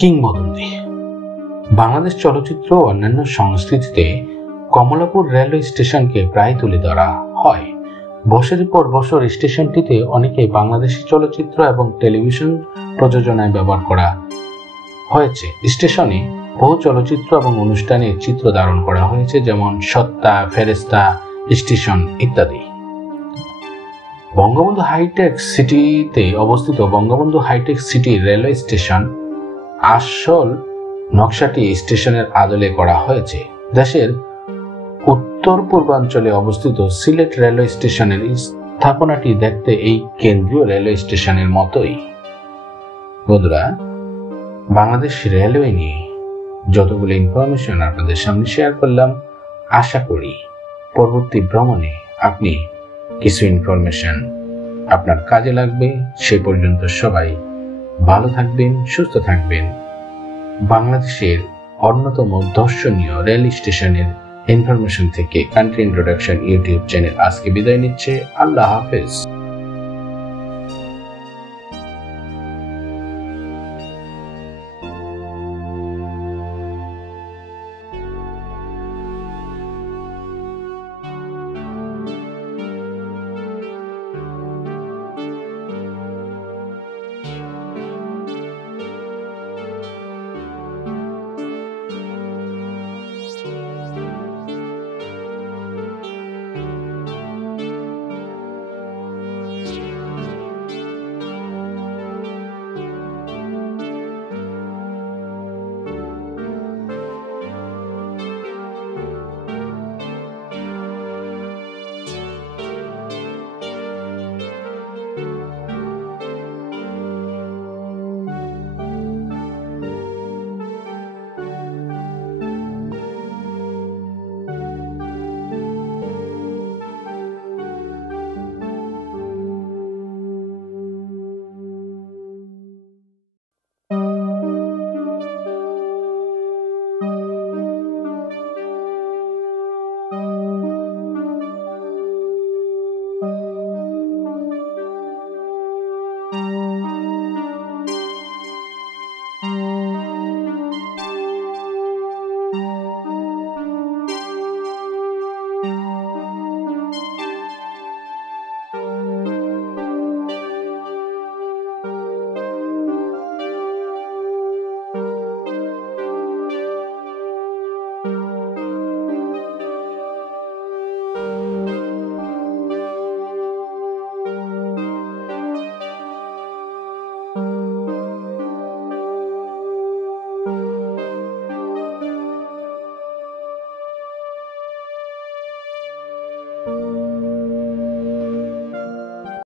কিংবদন্তি। বাংলাদেশ চলচ্চিত্র ও অন্যান্য সংস্কৃতিতে কমলাপুর রেলওয়ে স্টেশনকে প্রায় তুলে ধরা হয়। বছরের পর বছর স্টেশনটিতে অনেকে বাংলাদেশি চলচ্চিত্র এবং টেলিভিশন প্রযোজনায় ব্যবহার করা হয়েছে। স্টেশনে বহু চলচ্চিত্র এবং অনুষ্ঠানের চিত্র ধারণ করা হয়েছে, যেমন সত্তা, ফেরেস্তা, স্টেশন ইত্যাদি। বঙ্গবন্ধু হাইটেক সিটিতে অবস্থিত Bangabandhu hitech city railway station আসল নকশাটি স্টেশনের আদলে করা হয়েছে। দেশের উত্তর পূর্বাঞ্চলে অবস্থিত সিলেট রেলওয়ে স্টেশনের স্থাপনাটি দেখতে এই কেন্দ্রীয় রেলওয়ে স্টেশনের মতোই। বন্ধুরা, বাংলাদেশ রেলওয়ে নিয়ে যতগুলো ইনফরমেশন আপনাদের সামনে শেয়ার করলাম, আশা করি পরবর্তী ভ্রমণে আপনি কিছু ইনফরমেশন আপনার কাজে লাগবে। সে পর্যন্ত সবাই ভালো থাকবেন, সুস্থ থাকবেন। বাংলাদেশের অন্যতম দর্শনীয় রেল স্টেশনের ইনফরমেশন থেকে কান্ট্রি ইন্ট্রোডাকশন ইউটিউব চ্যানেল আজকে বিদায় নিচ্ছে। আল্লাহ হাফেজ।